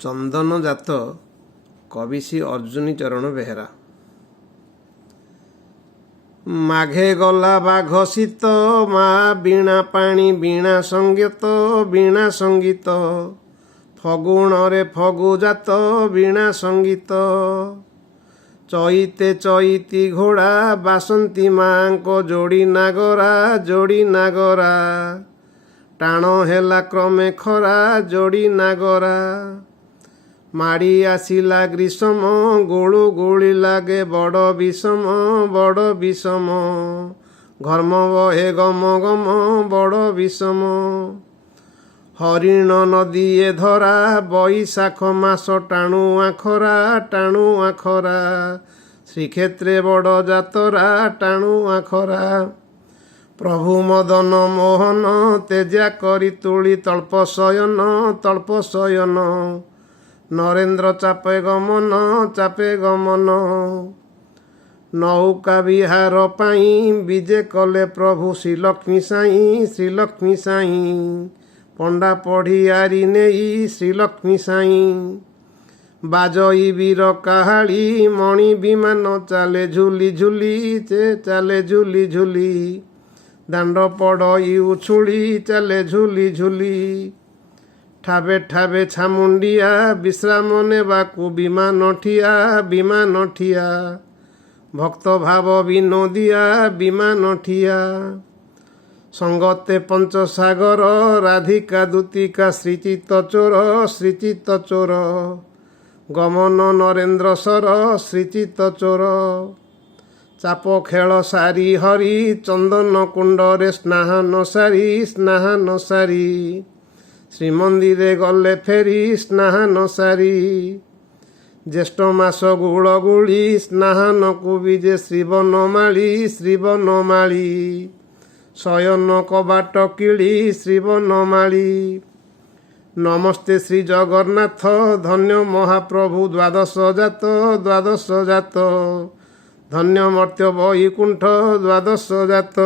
ଚନ୍ଦନ ଜାତ କବି ଶ୍ରୀ ଅର୍ଜୁନୀ ଚରଣ ବେହେରା। ମାଘେ ଗଲା ବାଘ ଶୀତ ମା ବୀଣା ପାଣି ବୀଣା ସଙ୍ଗୀତ ବୀଣା ସଙ୍ଗୀତ ଫଗୁଣରେ ଫଗୁ ଜାତ ବୀଣା ସଙ୍ଗୀତ ଚଇତେ ଚଇତି ଘୋଡ଼ା ବାସନ୍ତୀ ମାଙ୍କ ଯୋଡ଼ି ନାଗରା ଟାଣ ହେଲା କ୍ରମେ ଖରା ଯୋଡ଼ି ନାଗରା ମାଡ଼ି ଆସିଲା ଗ୍ରୀଷମ ଗୁଳୁ ଗୁଳି ଲାଗେ ବଡ଼ ବିଷମ ଘର୍ମ ବହେ ଗମ ଗମ ବଡ଼ ବିଷମ ହରିଣ ନଦୀଏ ଧରା ବୈଶାଖ ମାସ ଟାଣୁଆ ଖରା ଶ୍ରୀକ୍ଷେତ୍ରେ ବଡ଼ ଯାତରା ଟାଣୁଆ ଖରା ପ୍ରଭୁ ମଦନ ମୋହନ ତେଜା କରି ତୁଳି ତଳ୍ପ ଶୟନ ନରେନ୍ଦ୍ର ଚାପେ ଗମନ ନୌକା ବିହାର ପାଇଁ ବିଜେ କଲେ ପ୍ରଭୁ ଶ୍ରୀଲକ୍ଷ୍ମୀ ସାଇଁ ପଣ୍ଡା ପଢ଼ିଆରି ନେଇ ଶ୍ରୀଲକ୍ଷ୍ମୀ ସାଇଁ ବାଜଇ ବୀର କାହାଳି ମଣି ବିମାନ ଚାଲେ ଝୁଲି ଦାଣ୍ଡ ପଡ଼ଇ ଉଛୁଳି ଚାଲେ ଝୁଲି ଠାବେ ଛାମୁଣ୍ଡିଆ ବିଶ୍ରାମ ନେବାକୁ ବିମାନ ଠିଆ ଭକ୍ତ ଭାବ ବିନୋଦିଆ ବିମାନ ଠିଆ ସଙ୍ଗତେ ପଞ୍ଚସାଗର ରାଧିକା ଦୂତିକା ଶ୍ରୀଚିତ ଚୋର ଗମନ ନରେନ୍ଦ୍ର ସର ଶ୍ରୀଚିତ ଚୋର ଚାପ ଖେଳ ସାରି ହରି ଚନ୍ଦନ କୁଣ୍ଡରେ ସ୍ନାହାନ ସାରି ଶ୍ରୀମନ୍ଦିରେ ଗଲେ ଫେରି ସ୍ନାହାନ ସାରି ଜ୍ୟେଷ୍ଠ ମାସ ଗୁଳଗୁଳି ସ୍ନାହାନକୁ ବିଜେ ଶ୍ରୀବନମାଳୀ ଶୟନ କବାଟ କିଳି ଶ୍ରୀବନମାଳୀ ନମସ୍ତେ ଶ୍ରୀ ଜଗନ୍ନାଥ ଧନ୍ୟ ମହାପ୍ରଭୁ ଦ୍ୱାଦଶ ଜାତ ଧନ୍ୟ ମର୍ତ୍ତ୍ୟ ବୈକୁଣ୍ଠ ଦ୍ୱାଦଶ ଜାତ।